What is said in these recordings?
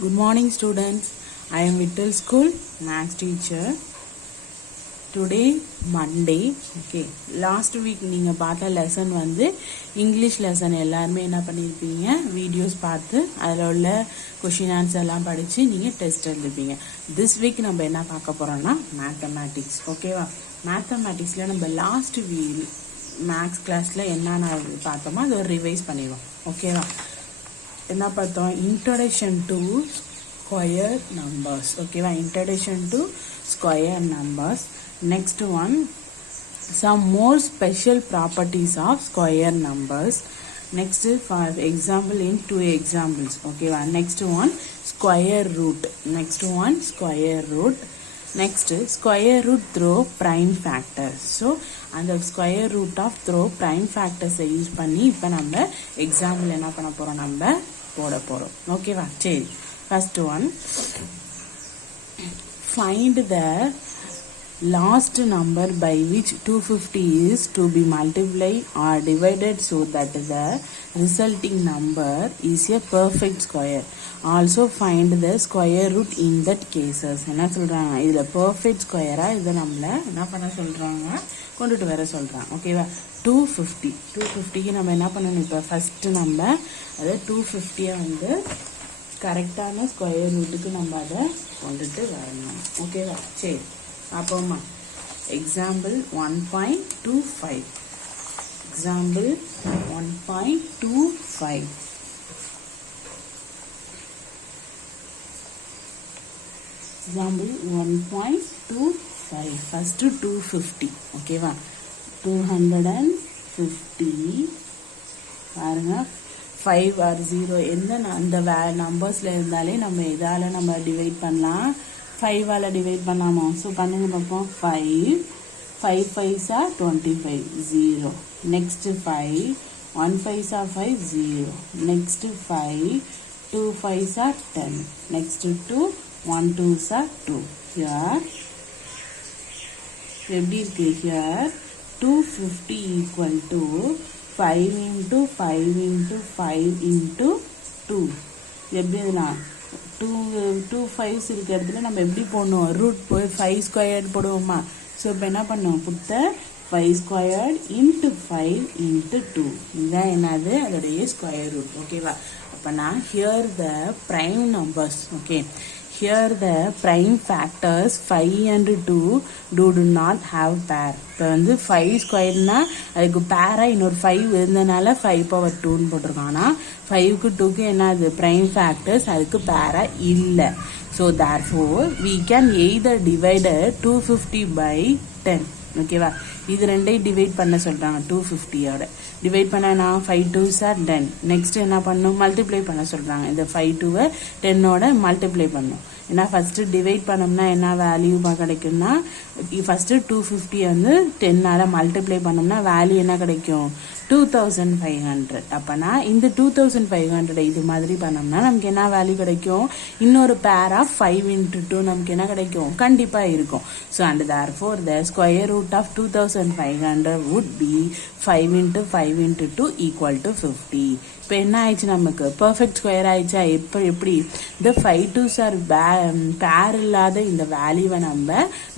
Good morning students. I am Vittal School Maths teacher. Today Monday. Okay. Last week நீங்க பார்த்த lesson வந்து English lesson எல்லாரும் என்ன பண்ணிருப்பீங்க வீடியோஸ் பார்த்து அதில் உள்ள question answer எல்லாம் படிச்சு நீங்க டெஸ்ட் எழுதிருப்பீங்க. This week நம்ம என்ன பார்க்க போறோம்னா mathematics. ஓகேவா? mathematicsல நம்ம லாஸ்ட் மேக்ஸ் கிளாஸ்ல என்னென்ன பார்த்தோமோ அதை ரிவைஸ் பண்ணிடுவோம். ஓகேவா? என்ன பார்த்தோம் introduction to square numbers. ஓகேவா? introduction to square numbers. Next one, some more special properties of square numbers. Next, for example, in two examples. Okay, next one, square root. Next one, square root. Next, square root through prime factors. So, and the square root of through prime factors use பண்ணி இப்போ நம்ம example என்ன பண்ண போறோம் நம்ம போட போறோம். ஓகேவா? சரி. First one, find the last number by which 250 is to be multiplied or divided so that the resulting number is a perfect square. Also find the square root in that cases. என்ன சொல்றாங்க? இதுல perfect square இதை நம்மள என்ன பண்ண சொல்றாங்க? கொண்டுட்டு வர சொல்றாங்க. ஓகேவா? 250க்கு நம்ம என்ன பண்ணணும்? இப்போ ஃபர்ஸ்ட் நம்ம அதை 250 வந்து கரெக்டான ஸ்கொயர் ரூட்டுக்கு நம்ம அதை கொண்டுட்டு வரணும். ஓகேவா? சரி, அப்போமா எக்ஸாம்பிள் 1.25. எக்ஸாம்பிள் 1.25. எக்ஸாம்பிள் 1.25. ஃபர்ஸ்ட் 250. ஓகேவா? 250 பாருங்க, 5 or 0 எந்த அந்த நம்பர்ஸ்ல இருந்தாலே நம்ம இதால நம்ம டிவைட் பண்ணலாம். 5ஆல டிவைட் பண்ணாமா? ஸோ பண்ணுங்க பார்ப்போம். 5 5s are 25, 0. Next 5, 1 5s are 5, 0. Next 5, 2 5s are 10. Next 2, 1 2s are 2. Here எப்படி இருக்கு? Here 250 equal to 5 into 5 into 5 into 2. எப்படி இதெல்லாம் 2 5s இருக்க இடத்துல நம்ம எப்படி போடணும்? ரூட் போய் 5 ஸ்கொயர்ட் போடுவோமா? ஸோ இப்போ என்ன பண்ணுவோம்? புத்த 5 ஸ்கொயர்ட் இன்ட்டு 5 இன்ட்டு 2. இதுதான் என்னது? அதோடைய ஸ்கொயர் ரூட். ஓகேவா? அப்போ நான் here the prime numbers. Okay, here the prime factors 5 and 2 do not have pair. இப்போ வந்து 5 ஸ்கொயர்னா அதுக்கு பேரா இன்னொரு 5 இருந்தனால 5 power 2ன்னு போட்டிருக்கான். ஆனால் 5க்கு 2க்கு என்னது? prime factors அதுக்கு பேரா இல்லை. So therefore we can either divide 250 by 10. ஓகேவா? இது ரெண்டையும் டிவைட் பண்ண சொல்றாங்க. 250யோட டிவைட் பண்ணா 5 2s are 10. நெக்ஸ்ட் என்ன பண்ணும்? மல்டிப்ளை பண்ண சொல்றாங்க. இந்த 5 2வை 10ஓட மல்டிப்ளை பண்ணும். ஏன்னா ஃபர்ஸ்ட் டிவைட் பண்ணோம்னா என்ன வேல்யூ கிடைக்கும்னா, ஃபர்ஸ்ட் 250 வந்து 10ஆல மல்டிப்ளை பண்ணோம்னா வேல்யூ என்ன கிடைக்கும்? 2500. அப்பனா இந்த 2500 இது மாதிரி பண்ணோம்னா நமக்கு என்ன வேல்யூ கிடைக்கும்? இன்னொரு பேர் ஆஃப் 5 into 2 நமக்கு என்ன கிடைக்கும்? கண்டிப்பா இருக்கும். So and therefore the square root of 2500 would be 5 into 5 into 2 equal to 50. இப்போ என்ன ஆயிடுச்சு? நமக்கு பர்ஃபெக்ட் ஸ்கொயர் ஆயிடுச்சா? எப்படி இந்த 5 2s are பேர் இல்லாத இந்த வேல்யூவை நம்ம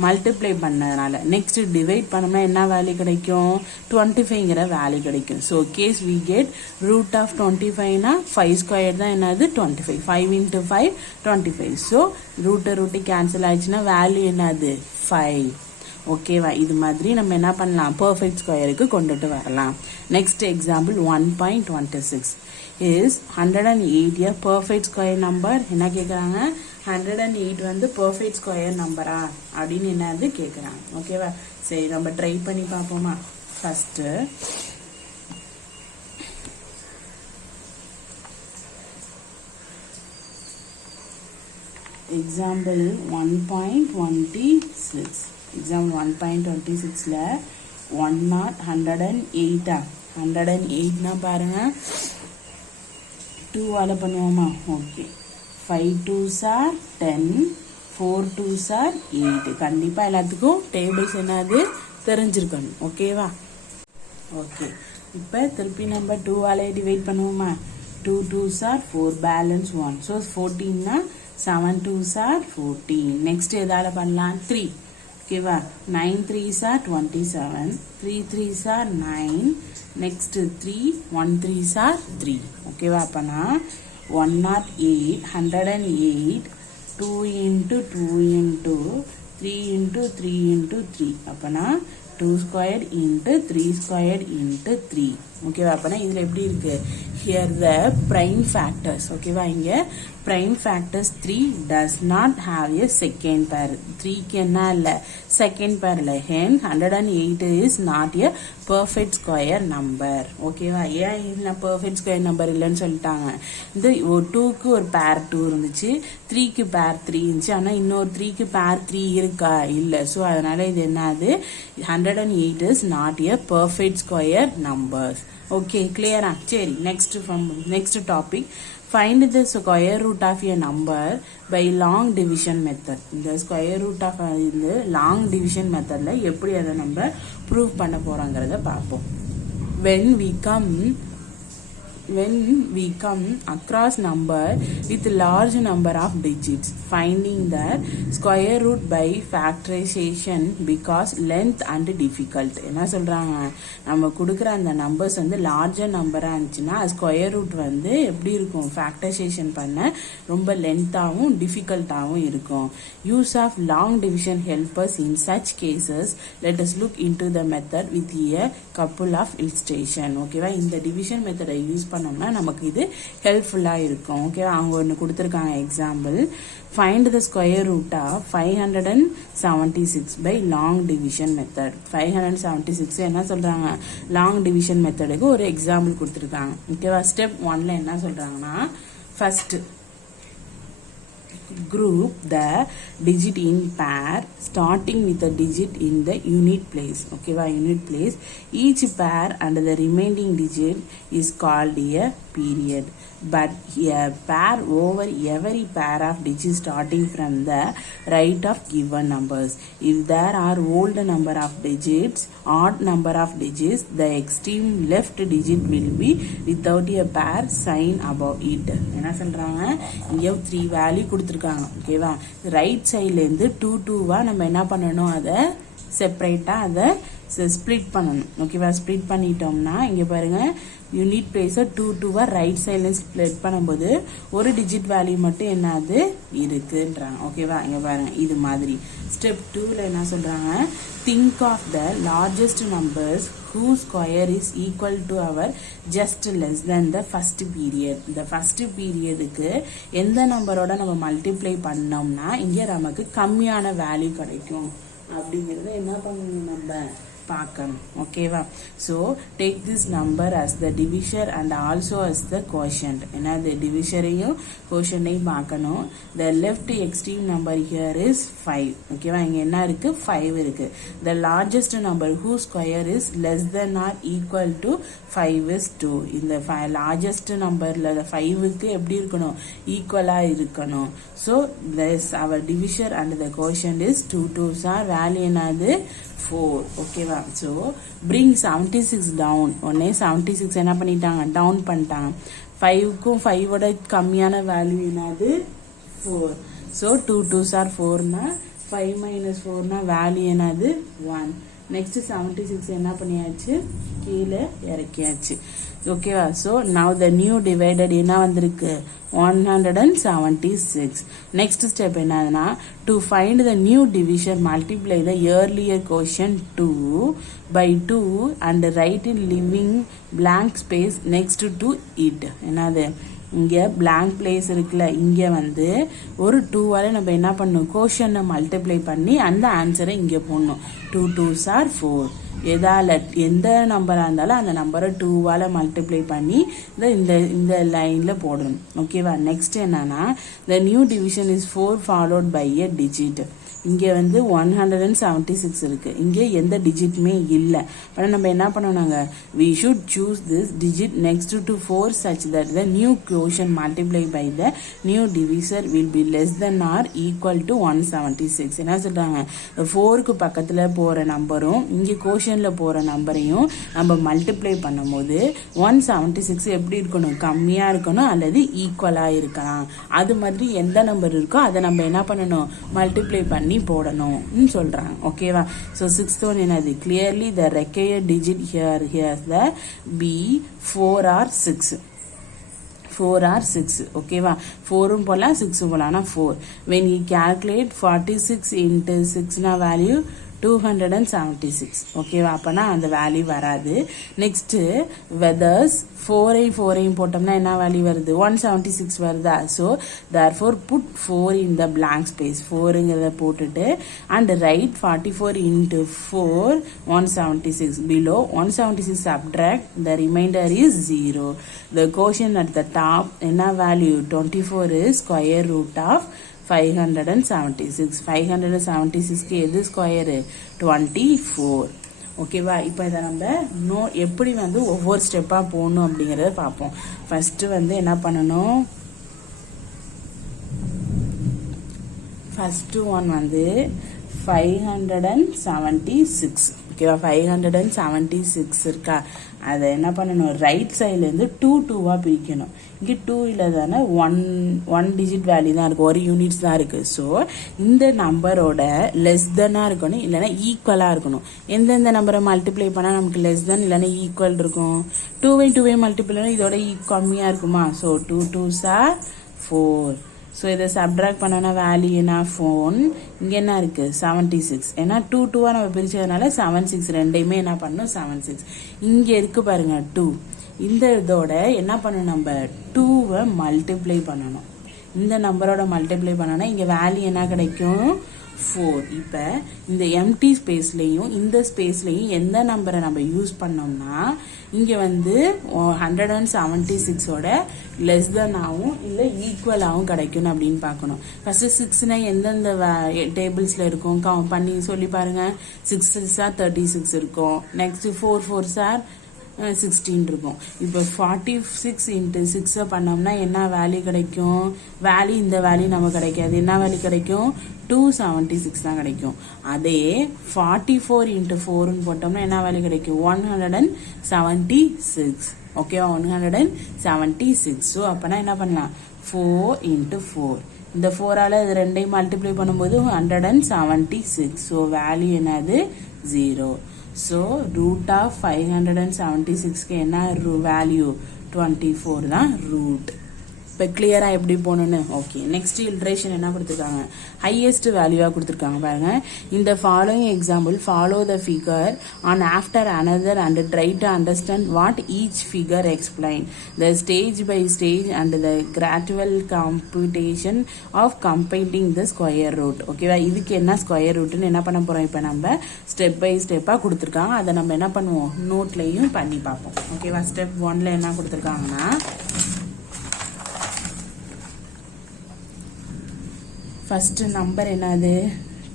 மல்டிப்ளை பண்ணதுனால நெக்ஸ்ட் டிவைட் பண்ணோம்னா என்ன வேல்யூ கிடைக்கும்? 25ங்கிற வேல்யூ கிடைக்கும். So case we get root of 25னா 5 ஸ்கொயர் தான் என்னது? 25. 5 into 5 25. ஸோ ரூட்டு கேன்சல் ஆயிடுச்சுன்னா வேல்யூ என்னது? 5. ஓகேவா? இது மாதிரி நம்ம என்ன பண்ணலாம்? பர்ஃபெக்ட் ஸ்கொயருக்கு கொண்டுட்டு வரலாம். Next example 1.26 is 108 a perfect square number. என்ன கேட்குறாங்க? 108 வந்து பர்ஃபெக்ட் ஸ்கொயர் நம்பரா அப்படின்னு என்னது கேட்குறாங்க. ஓகேவா? சரி, நம்ம ட்ரை பண்ணி பார்ப்போமா? First example 1.26. எக்ஸாம்பிள் 1.26ல 108 108னா பாருங்க 2ஆல பண்ணுவோமா? Okay, 5 2s are 10, 4 2s are 8. கண்டிப்பா எல்லாத்துக்கும் டேபிள்ஸ் என்னது தெரிஞ்சிருக்கணும். ஓகேவா? ஓகே, இப்போ திருப்பி நம்ம 2ஆல டிவைட் பண்ணுவோமா? 2 2s are 4 balance 1. So 14 na 7 2s are 14. Next எதால பண்ணலாம் 3. ஓகேவா 9 3s are 27. 3 3s are 9. Next 3 1 3s are 3. ஓகேவா அப்பனா 108 108 2 into 2 into 3 into 3 into 3 அப்பனா 2 squared into 3 squared into 3. ஓகேவா அப்பனா இதுல எப்படி இருக்கு here the prime factors. ஓகேவா இங்க prime factors 3 does not have a second pair. 3 க்கு என்ன இல்ல second pair இல்ல, hence 108 is not a perfect square number. ஓகேவா ஏன் இதுல perfect square number இல்லன்னு சொல்லிட்டாங்க. இந்த 2 க்கு ஒரு pair 2 இருந்துச்சு, 3 க்கு pair 3 இருந்துச்சு, ஆனா இன்னொரு 3 க்கு pair 3 இருக்கா இல்ல. சோ அதனால இது என்னது 108 is not a perfect square numbers. Okay, clear? சரி, next topic. Find the square root of a number by long division method. இந்த square root of இந்த long division methodல எப்படி அதை நம்ம prove பண்ண போறோங்கிறத பார்ப்போம். When we come across number with large number of digits, finding the square root by factorization because length and difficult. என்ன சொல்றாங்க, நம்ம கொடுக்குற அந்த நம்பர்ஸ் வந்து லார்ஜர் நம்பரா இருந்துச்சுன்னா ஸ்கொயர் ரூட் வந்து எப்படி இருக்கும், ஃபேக்டரைசேஷன் பண்ண ரொம்ப லென்த்தாகவும் டிஃபிகல்ட்டாகவும் இருக்கும். Use of long division help us in such cases. Let us look into the method with a couple of illustration. ஓகேவா இந்த டிவிஷன் மெத்தடை யூஸ் பண்ணோம்னா நமக்கு இது ஹெல்ப்ஃபுல்லா இருக்கும். ஓகேவா அவங்க ஒன்று கொடுத்துருக்காங்க example. Find the square root of 576 by long division method. 576 என்ன சொல்றாங்க, long division மெத்தடுக்கு ஒரு எக்ஸாம்பிள் கொடுத்துருக்காங்க. ஓகேவா ஸ்டெப் 1ல என்ன சொல்றாங்கன்னா, first group the digit in pair starting with the digit in the unit place. Okay va, unit place. Each pair and the remaining digit is called a period, but a pair over every pair of digits starting from the right of given numbers. If there are old number of digits, odd number of digits, the extreme left digit will be without a pair sign above it. என்ன சொல்றாங்க, இங்க 3 value கொடுத்திருக்காங்க. ஓகேவா right சைடுல இருந்து 2 2வா நம்ம என்ன பண்ணணும், அதை செப்பரேட்டா அதை ஸ்ப்ளிட் பண்ணணும். ஓகேவா ஸ்ப்ளிட் பண்ணிட்டோம்னா இங்க பாருங்க யூனிட் பிளேஸை 2 2வா ரைட் சைட்ல ஸ்ப்ளிட் பண்ணும்போது ஒரு டிஜிட் வேல்யூ மட்டும் என்னது இருக்குன்றாங்க. ஓகேவா இங்க பாருங்க இது மாதிரி. ஸ்டெப் 2ல என்ன சொல்றாங்க, think of the largest numbers whose square is equal to our just less than the first period. இந்த ஃபர்ஸ்ட் பீரியடுக்கு எந்த நம்பரோட நம்ம மல்டிப்ளை பண்ணோம்னா இங்க நமக்கு கம்மியான வேல்யூ கிடைக்கும் அப்படிங்கறத என்ன பண்ணணும் நம்ம பார்க்கணும். ஓகேவா so take this number as the divisor and also as the quotient. ஏன்னா the divisoரையும் quotientடையும் பார்க்கணும். the left extreme number here is 5. ஓகேவா இங்க என்ன இருக்கு 5 இருக்கு. the largest number whose square is less than or equal to 5 is 2. இந்த largest numberல 5க்கு எப்படி இருக்கணும், ஈக்குவலா இருக்கணும். so this our divisor and the quotient is 2 2s are value என்னது 4. ஓகேவா ஸோ bring 76 down. உடனே 76 என்ன பண்ணிட்டாங்க, டவுன் பண்ணிட்டாங்க. 5க்கும் 5ஓட கம்மியான வேல்யூ என்னது 4. ஸோ 2 2s are 4னா 5 minus 4னா வேல்யூ என்னது 1. நெக்ஸ்ட் 76 என்ன பண்ணியாச்சு, கீழே இறக்கியாச்சு. ஓகேவா so now the new divided என்ன வந்திருக்கு 176. நெக்ஸ்ட் ஸ்டெப் என்னதுன்னா, to find the new division multiply the earlier quotient 2 by 2 and write in leaving blank space next to it. என்னது இங்க blank place இருக்குல்ல, இங்க வந்து ஒரு 2வால நம்ம என்ன பண்ணணும், quotient மல்டிப்ளை பண்ணி அந்த ஆன்சரை இங்க போடணும். 2 2s are 4. எந்த நம்பரா இருந்தாலும் அந்த நம்பரை 2வால மல்டிப்ளை பண்ணி இந்த லைன்ல போடணும். ஓகேவா நெக்ஸ்ட் என்னன்னா, the new division is 4 followed by a digit. இங்கே வந்து 176 இருக்குது. இங்கே எந்த டிஜிட்டுமே இல்லை. ஆனால் நம்ம என்ன பண்ணோம்னாங்க, we should choose this digit next to 4 such that the new quotient multiplied by the new divisor will be less than or equal to 176. என்ன சொல்கிறாங்க, 4க்கு பக்கத்தில் போகிற நம்பரும் இங்கே கோஷனில் போகிற நம்பரையும் நம்ம மல்டிப்ளை பண்ணும்போது 176 எப்படி இருக்கணும், கம்மியாக இருக்கணும் அல்லது ஈக்குவலாக இருக்கலாம். அது மாதிரி எந்த நம்பர் இருக்கோ அதை நம்ம என்ன பண்ணணும், மல்டிப்ளை பண்ணி போடணும்னு சொல்றாங்க. ஓகேவா? ஸோ 6th ஒன் என்னது, clearly the required digit here the be 4 or 6. 4 or 6. ஓகேவா? 4ம் போகலாம் 6ம் போகலாம். ஆனால் 4 when you calculate 46 into 6 na value 276. ஓகேவா? அப்போனா அந்த வேல்யூ வராது. நெக்ஸ்ட்டு வெதர்ஸ் 4ஐயும் போட்டோம்னா என்ன வேல்யூ வருது, 176 வருதா? So therefore put 4 in the blank space. 4ங்கிறத போட்டுட்டு and write 44 into 4 176. Below 176 subtract the remainder is 0. The quotient at the top என்ன value, 24 is square root of 576. 576க்கு எது ஸ்கொயரு, 24. ஓகேவா? இப்போ இதை நம்ம எப்படி வந்து ஒவ்வொரு ஸ்டெப்பாக போகணும் அப்படிங்கிறத பார்ப்போம். ஃபஸ்ட்டு வந்து என்ன பண்ணணும், ஃபஸ்ட்டு ஒன் வந்து 576. ஓகேவா? 576 இருக்கா, அதை என்ன பண்ணணும், ரைட் சைட்லேருந்து 2 பிரிக்கணும். இங்கே 2 இல்லை தானே, ஒன் டிஜிட் வேல்யூ தான் இருக்குது, ஒரு யூனிட்ஸ் தான் இருக்குது. ஸோ இந்த நம்பரோட லெஸ் தென்னாக இருக்கணும், இல்லைனா ஈக்குவலாக இருக்கணும். எந்தெந்த நம்பரை மல்டிப்ளை பண்ணால் நமக்கு லெஸ் தென் இல்லைனா ஈக்குவல் இருக்கும், 2 மல்டிப்ளை இதோட கம்மியாக இருக்குமா? So 2 2s are 4. ஸோ இதை சப்ட்ராக்ட் பண்ணனா வேல்யூ என்ன, 4. இங்கே என்ன இருக்குது, 76. ஏன்னா 2 2 நம்ம பிரிச்சதுனால 76 ரெண்டையுமே என்ன பண்ணணும், 76. இங்கே இருக்கு பாருங்க 2. இந்த இதோட என்ன பண்ணணும், நம்ம 2வை மல்டிப்ளை பண்ணணும். இந்த நம்பரோட மல்டிப்ளை பண்ணோன்னா இங்கே வேல்யூ என்ன கிடைக்கும், 4. இப்போ இந்த எம்டி ஸ்பேஸ்லேயும் இந்த ஸ்பேஸ்லேயும் எந்த நம்பரை நம்ம யூஸ் பண்ணோம்னா இங்கே வந்து 176ஓட லெஸ் தென்னாகவும் இல்லை ஈக்குவலாகவும் கிடைக்கும் அப்படின்னு பார்க்கணும். ஃபஸ்ட்டு 6னா எந்தெந்த டேபிள்ஸில் இருக்கும் பண்ணி சொல்லி பாருங்கள். 6 6 36 இருக்கும். நெக்ஸ்ட்டு 4 4 16 இருக்கும். இப்போ 46 into 6 பண்ணோம்னா என்ன வேல்யூ கிடைக்கும், வேல்யூ இந்த வேல்யூ நமக்கு கிடைக்காது. என்ன வேல்யூ கிடைக்கும், 276 தான் கிடைக்கும். அதே 44 into 4ன்னு போட்டோம்னா என்ன வேல்யூ கிடைக்கும், 176. ஓகேவா? 176. ஸோ அப்போனா என்ன பண்ணலாம், 4 into 4. இந்த 4ஆல் இது ரெண்டையும் மல்டிப்ளை பண்ணும்போது 176. ஸோ வேல்யூ என்னது, 0. ஸோ ரூட் ஆஃப் 576க்கு என்ன வேல்யூ, 24 தான் ரூட். இப்போ கிளியராக எப்படி போகணுன்னு. ஓகே, நெக்ஸ்ட் இல்ட்ரேஷன் என்ன கொடுத்துருக்காங்க, ஹையஸ்ட் வேல்யூவாக கொடுத்துருக்காங்க பாருங்க. இந்த following example follow the figure one after another and try to understand what each figure explain the stage by stage and the gradual computation of combining the square root. ஓகேவா? இதுக்கு என்ன square ரூட்டுன்னு என்ன பண்ண போகிறோம், இப்போ நம்ம ஸ்டெப் பை ஸ்டெப்பாக கொடுத்துருக்காங்க. அதை நம்ம என்ன பண்ணுவோம், நோட்லேயும் பண்ணி பார்ப்போம். ஓகேவா? ஸ்டெப் 1ல் என்ன கொடுத்துருக்காங்கன்னா, ஃபஸ்ட்டு நம்பர் என்னது,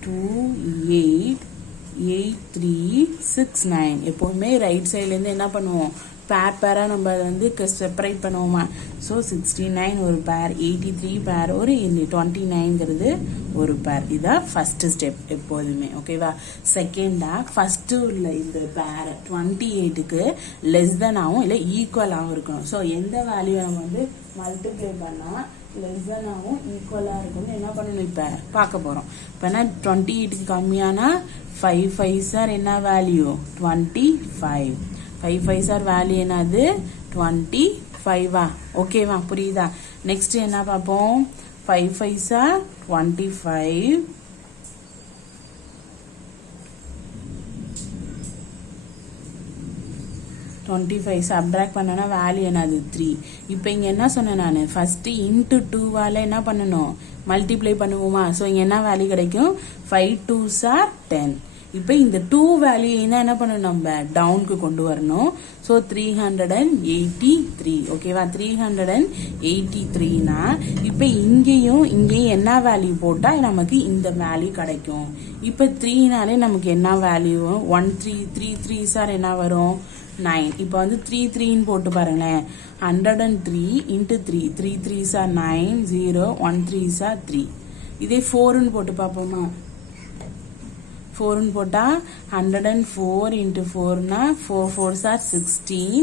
288369. எப்போவுமே ரைட் சைட்லேருந்து என்ன பண்ணுவோம், பேராக நம்ம அதை வந்து செப்பரேட் பண்ணுவோமா. ஸோ 69 ஒரு பேர், 83 பேர், ஒரு 29ங்கிறது ஒரு பேர். இதான் ஃபஸ்ட்டு ஸ்டெப் எப்போதுமே. ஓகேவா? செகண்டாக ஃபஸ்ட்டு உள்ள இந்த பேர் 28க்கு லெஸ் தெனாகவும் இல்லை ஈக்குவலாகவும் இருக்கணும். ஸோ எந்த வேல்யூ நம்ம வந்து மல்டிப்ளை பண்ணால் லெஸ் தெனாகவும் ஈக்குவலாக இருக்கும்னு என்ன பண்ணணும் இப்போ பார்க்க போகிறோம். இப்போ என்ன 28க்கு கம்மியானா 5 5s என்ன வேல்யூ, 25. 5 5s வேல்யூ என்னது, 25. ஓகேவா? புரியுதா? நெக்ஸ்ட் என்ன பார்ப்போம், 5 5s 25. 25 சப்ட்ராக்ட் பண்ணனா வேல்யூ என்னது, 3. இப்போ இங்கே என்ன சொன்னேன் நான், ஃபஸ்ட்டு இன்ட்டு 2வால் என்ன பண்ணணும், மல்டிப்ளை பண்ணுவோமா. ஸோ இங்கே என்ன வேல்யூ கிடைக்கும், 5 2s 10. இப்போ இந்த 2 வேல்யூனா என்ன பண்ணணும் நம்ம டவுனுக்கு கொண்டு வரணும். ஸோ 383 ஓகேவா. 383னா இப்போ இங்கேயும் என்ன வேல்யூ போட்டால் நமக்கு இந்த வேல்யூ கிடைக்கும். இப்போ 3நாலே நமக்கு என்ன வேல்யூ 133 சார் என்ன வரும் 9. இப்போ வந்து 3 போட்டு பாருங்களேன். 103 into 3 3 சார் 9 0 1 3 சார் 3. இதே 4ன்னு போட்டு பார்ப்போமா. 4ன்னு போட்டால் 104 into 4னா 4 4 சார் 16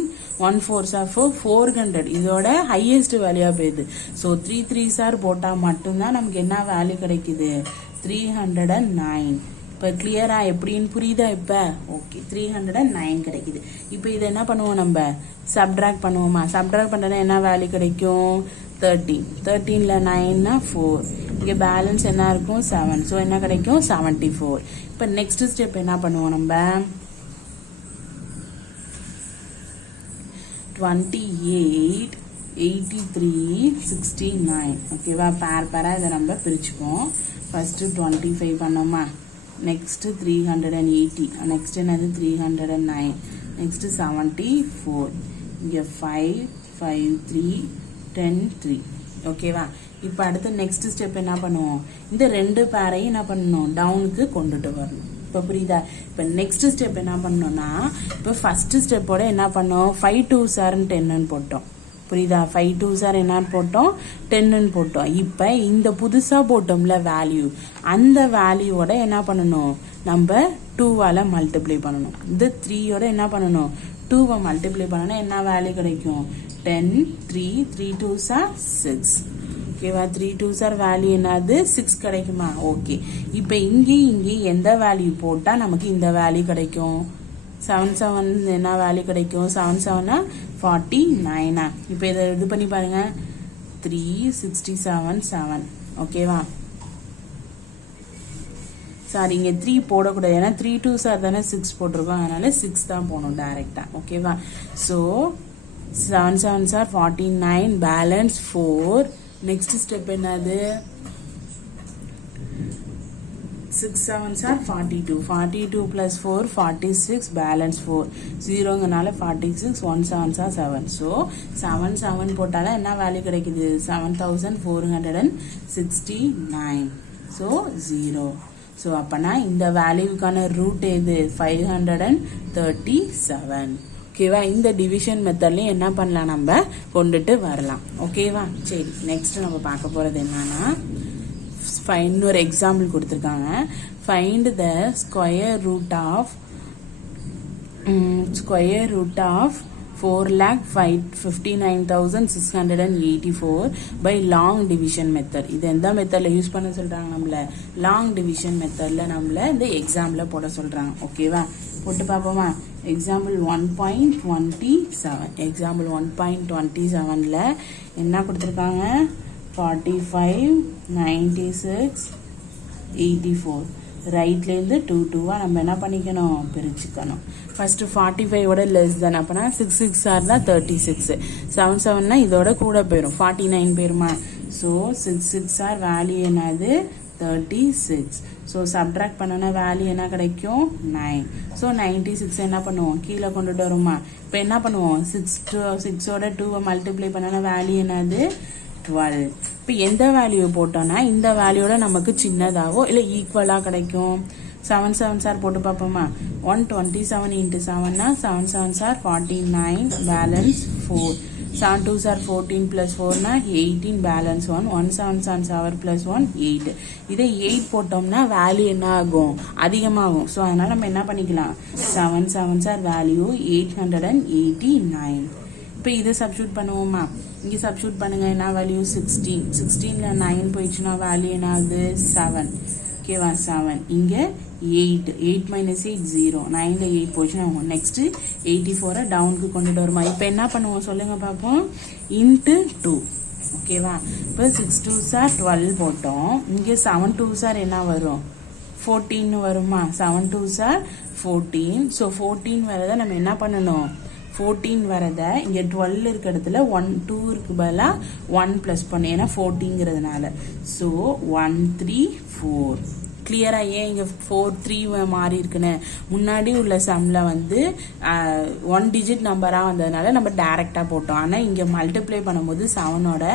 1 4 சார் 4 400. இதோட ஹையஸ்ட் வேல்யூவாக போயிடுது. ஸோ 3 சார் போட்டால் மட்டும்தான் நமக்கு என்ன வேல்யூ கிடைக்குது 309. இப்போ கிளியரா எப்படின்னு புரியுதா. இப்போ ஓகே 309 கிடைக்குது. இப்போ இதை என்ன பண்ணுவோம் நம்ம சப்ட்ராக்ட் பண்ணுவோமா. சப்ட்ராக்ட் பண்ணுறதுனா என்ன வேல்யூ கிடைக்கும் 13. 13ல் 9னா 4. இங்கே பேலன்ஸ் என்ன இருக்கும் 7. ஸோ என்ன கிடைக்கும் 74. இப்போ நெக்ஸ்ட் ஸ்டெப் என்ன பண்ணுவோம் நம்ம 28 83 69 ஓகேவா. பேரா இதை நம்ம பிரிச்சுப்போம். ஃபர்ஸ்ட் 25 பண்ணோமா. நெக்ஸ்ட் 380. நெக்ஸ்ட் என்னது 309. நெக்ஸ்ட் 74. இங்கே 5 5 3 10 3 ஓகேவா. இப்போ அடுத்த நெக்ஸ்ட் ஸ்டெப் என்ன பண்ணுவோம் இந்த 2 பேரையும் என்ன பண்ணணும் டவுனுக்கு கொண்டுட்டு வரணும். இப்போ புரியுதா. இப்போ நெக்ஸ்ட் ஸ்டெப் என்ன பண்ணணும்னா இப்போ ஃபர்ஸ்ட் ஸ்டெப்போட என்ன பண்ணோம் 5 2 சார் 10ன்னு போட்டோம். புரியுதா. 5 2 சார் என்ன போட்டோம் 10ன்னு போட்டோம். இப்போ இந்த புதுசாக போட்டோம்ல வேல்யூ அந்த வேல்யூவோட என்ன பண்ணணும் நம்ம 2வால் மல்டிப்ளை பண்ணணும். இந்த 3யோட என்ன பண்ணணும் 2வை மல்டிப்ளை பண்ணனா என்ன வேல்யூ கிடைக்கும் 10 3 3 2 சார் 6 ஓகேவா. 3 2 சார் வேல்யூ என்னது 6 கிடைக்குமா. ஓகே. இப்போ இங்கே எந்த வேல்யூ போட்டால் நமக்கு இந்த வேல்யூ கிடைக்கும் 7 7 என்ன வேல்யூ கிடைக்கும் 7 7 49. இப்போ இதை இது பண்ணி பாருங்க 367 7 ஓகேவா. சாரி இங்கே 3 போடக்கூடாது. ஏன்னா 3 2 சார் தானே 6 போட்டிருக்கோம். அதனால 6 தான் போகணும் டைரெக்டாக ஓகேவா. So 7 7 sir 49 balance 4. Next step என்னது 6 7 sir 42 42 plus 4 46 balance 4 0ங்கனால 46 1 7 sir 7. So 7 7 போட்டாலும் என்ன வேல்யூ கிடைக்குது 7469. ஸோ 0. ஸோ அப்போனா இந்த வேல்யூக்கான ரூட் எது 537 ஓகேவா. இந்த டிவிஷன் மெத்தட்லையும் என்ன பண்ணலாம் நம்ம கொண்டுட்டு வரலாம் ஓகேவா. சரி நெக்ஸ்ட் நம்ம பார்க்க போகிறது என்னன்னா இன்னொரு எக்ஸாம்பிள் கொடுத்துருக்காங்க. Find the square root of 4,59,684 by long division method. இது எந்த மெத்தடில் யூஸ் பண்ண சொல்கிறாங்க நம்மள லாங் டிவிஷன் மெத்தடில் நம்மள இந்த எக்ஸாம்பிள் போட சொல்கிறாங்க ஓகேவா. போட்டு பார்ப்போமா. எக்ஸாம்பிள் 1.27 எக்ஸாம்பிள் 1.27ல் என்ன கொடுத்துருக்காங்க 45 96 84. ரைட்லேருந்து 2 2வா நம்ம என்ன பண்ணிக்கணும் பிரிச்சுக்கணும். ஃபர்ஸ்ட் 45ஓட லெஸ் தானே. அப்போனா 6 6 ஆர் தான் 36. 7 7னா இதோட கூட போயிடும் 49 போயிருமா. ஸோ 6 6 ஆர் வேல்யூ என்னது 36. ஸோ சப்ட்ராக்ட் பண்ணனா வேல்யூ என்ன கிடைக்கும் 9. ஸோ 96 என்ன பண்ணுவோம் கீழே கொண்டுட்டு வருமா. இப்போ என்ன பண்ணுவோம் 6ஓட 2வை மல்டிப்ளை பண்ணனா வேல்யூ என்னது 12. இப்போ எந்த வேல்யூ போட்டோம்னா இந்த வேல்யூட நமக்கு சின்னதாவோ இல்லை ஈக்குவலாக கிடைக்கும். 7 7 சார் போட்டு பார்ப்போமா. 127 into 7னா 7 7 sir 49 balance 4. 7 2 sir 14 plus 4னா 18 balance 1. 1 7 7 7 plus 1 8. இதே 8 போட்டோம்னா வேல்யூ என்ன ஆகும் அதிகமாகும். ஸோ அதனால நம்ம என்ன பண்ணிக்கலாம் 7 7 சார் வேல்யூ 889. இப்போ இதை சப்ஸ்டியூட் பண்ணுவோமா. இங்கே சப்ஸ்டியூட் பண்ணுங்க என்ன வேல்யூ 16. 16ல் 9 போயிடுச்சுன்னா வேல்யூ என்ன ஆகுது 7 ஓகேவா 7. இங்கே 8 8 minus 8 0. 9ல் 8 போச்சுன்னா நெக்ஸ்ட் 84 டவுனுக்கு கொண்டுட்டு வருமா. இப்போ என்ன பண்ணுவோம் சொல்லுங்க பார்ப்போம் இன்ட்டு 2 ஓகேவா. இப்போ 6 2 சார் 12 போட்டோம். இங்கே 7 2 சார் என்ன வரும் 14 வருமா. 7 2 சார் 14. ஸோ 14 வரதை நம்ம என்ன பண்ணணும் 14 வரதை இங்கே 12 இருக்க இடத்துல 1 2 இருக்கு பதிலாக 1 ப்ளஸ் பண்ணு ஏன்னா 14ங்கிறதுனால. ஸோ 134 கிளியராக ஏன் இங்கே 4 3 மாறி இருக்குன்னு முன்னாடி உள்ள சம்மில் வந்து 1 டிஜிட் நம்பராக வந்ததுனால நம்ம டைரெக்டாக போட்டோம். ஆனால் இங்கே மல்டிப்ளை பண்ணும்போது 7ஓட